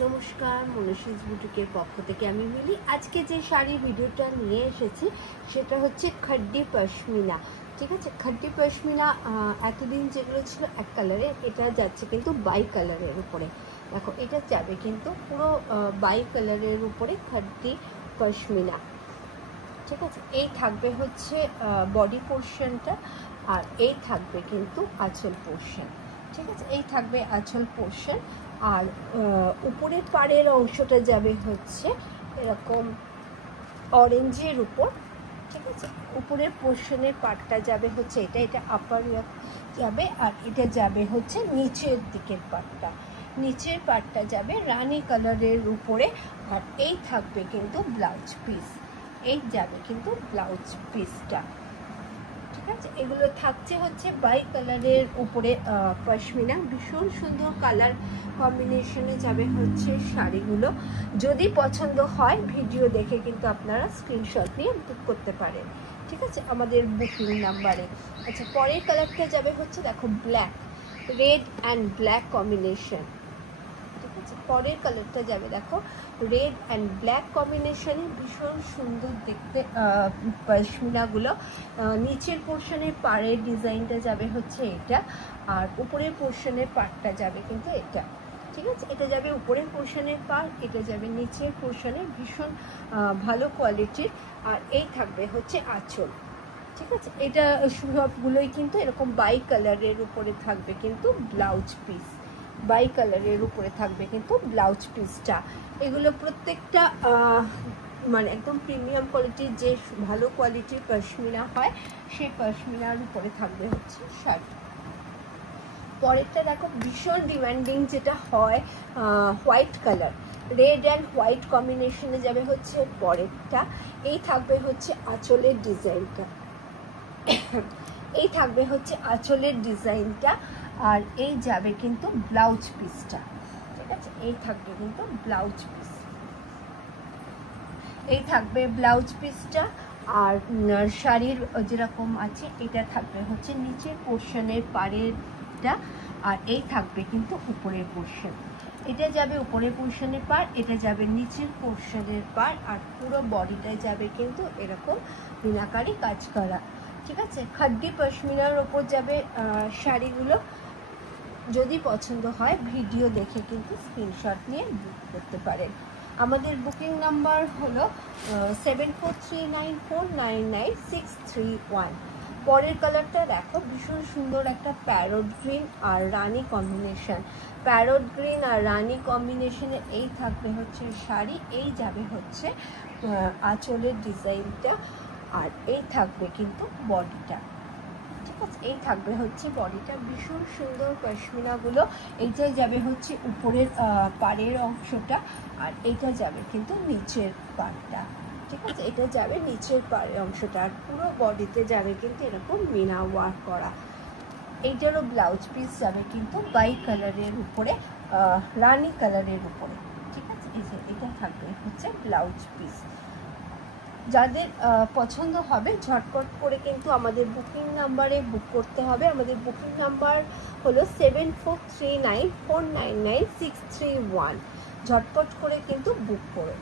নমস্কার, মনীষীজ বুটিকের পক্ষ থেকে আমি মিলি। আজকে যে শাড়ি ভিডিওটা নিয়ে এসেছি সেটা হচ্ছে খাড্ডি পশমিনা। ঠিক আছে, খাড্ডি পশমিনা এতদিন যেগুলো ছিল এক কালারের, এটা যাচ্ছে কিন্তু বাই কালারের উপরে। দেখো, এটা যাবে কিন্তু পুরো বাই কালারের উপরে খাড্ডি পশমিনা। ঠিক আছে, এই থাকবে হচ্ছে বডি পোর্শনটা, আর এই থাকবে কিন্তু আঁচল পোর্শন। ঠিক আছে, এই থাকবে আঁচল পোর্শন, আর উপরের পাড়ের অংশটা যাবে হচ্ছে এরকম অরেঞ্জের উপর। ঠিক আছে, উপরের পোর্শনের পার্টটা যাবে হচ্ছে এটা আপার যাবে, আর এটা যাবে হচ্ছে নিচের দিকের পার্টটা। নিচের পার্টটা যাবে রানী কালারের উপরে, আর এই থাকবে কিন্তু ব্লাউজ পিস। এই যাবে কিন্তু ব্লাউজ পিসটা। ঠিক আছে, এগুলো থাকছে হচ্ছে বাই কালারের উপরে পশমিনা। ভীষণ সুন্দর কালার কম্বিনেশনে যাবে হচ্ছে শাড়িগুলো। যদি পছন্দ হয় ভিডিও দেখে কিন্তু আপনারা স্ক্রিনশট নিয়ে বুক করতে পারেন। ঠিক আছে, আমাদের বুকিং নাম্বারে। আচ্ছা, পরের কালারটা যাবে হচ্ছে দেখো black, red and black combination. ঠিক আছে, পরের কালারটা যাবে দেখো রেড অ্যান্ড ব্ল্যাক কম্বিনেশনে। ভীষণ সুন্দর দেখতে পশমিনাগুলো। নিচের পোর্শনের পাড়ের ডিজাইনটা যাবে হচ্ছে এটা, আর উপরের পোর্শনের পাড়টা যাবে কিন্তু এটা। ঠিক আছে, এটা যাবে উপরের পোর্শনের পাড়, এটা যাবে নিচের পোর্শনে। ভীষণ ভালো কোয়ালিটির। আর এই থাকবে হচ্ছে আঁচল। ঠিক আছে, এটা সবগুলোই কিন্তু এরকম বাই কালারের উপরে থাকবে কিন্তু ব্লাউজ পিস। বাই কালারের উপরে থাকবে কিন্তু ব্লাউজ পিসটা। এগুলো প্রত্যেকটা মানে একদম প্রিমিয়াম কোয়ালিটির, যে ভালো কোয়ালিটির পশমিনা হয় সেই পশমিনার উপরে থাকবে হচ্ছে শাড়ি। পরেরটা দেখো ভীষণ ডিমান্ডিং যেটা হয় white colour, red and white কম্বিনেশনে যাবে হচ্ছে পরেরটা। এই থাকবে হচ্ছে আঁচলের ডিজাইনটা। এই থাকবে হচ্ছে আঁচলের ডিজাইনটা, আর এই যাবে কিন্তু ব্লাউজ পিসটা। ঠিক আছে, এই থাকবে কিন্তু ব্লাউজ পিস। এই থাকবে ব্লাউজ পিসটা, আর শাড়ির যেরকম আছে এটা থাকবে হচ্ছে নিচের পোর্শনের পাড়েরটা, আর এই থাকবে কিন্তু উপরের পোর্শন। এটা যাবে উপরের পোর্শনের পাড়, এটা যাবে নিচের পোর্শনের পাড়, আর পুরো বডিটা যাবে কিন্তু এরকম মিনাকারি কাজ করা। ঠিক আছে, খাড্ডি পশমিনার ওপর যাবে শাড়িগুলো। যদি পছন্দ হয় ভিডিও দেখে কিন্তু স্ক্রিনশট নিয়ে বুক করতে পারেন। আমাদের বুকিং নাম্বার হলো 7439499631। পরের কালারটা দেখো, ভীষণ সুন্দর একটা প্যারট গ্রিন আর রানি কম্বিনেশন। প্যারট গ্রিন আর রানি কম্বিনেশনে এই থাকবে হচ্ছে শাড়ি। এই যাবে হচ্ছে আঁচলের ডিজাইনটা, আর এই থাকবে কিন্তু বডিটা। ঠিক আছে, এই থাকবে হচ্ছে বডিটা। ভীষণ সুন্দর পশমিনাগুলো। এইটাই যাবে হচ্ছে উপরের পাড়ের অংশটা, আর এইটা যাবে কিন্তু নিচের পাড়টা। ঠিক আছে, এটা যাবে নিচের পাড়ের অংশটা, আর পুরো বডিতে যাবে কিন্তু এরকম মিনা ওয়ার্ক করা। এইটারও ব্লাউজ পিস যাবে কিন্তু বাই কালারের উপরে, রানি কালারের উপরে। ঠিক আছে, এই যে এটা থাকবে হচ্ছে ব্লাউজ পিস। যাদের পছন্দ হবে ঝটপট করে কিন্তু আমাদের বুকিং নাম্বারে বুক করতে হবে। আমাদের বুকিং নাম্বার হলো 7439499631। ঝটপট করে কিন্তু বুক করো।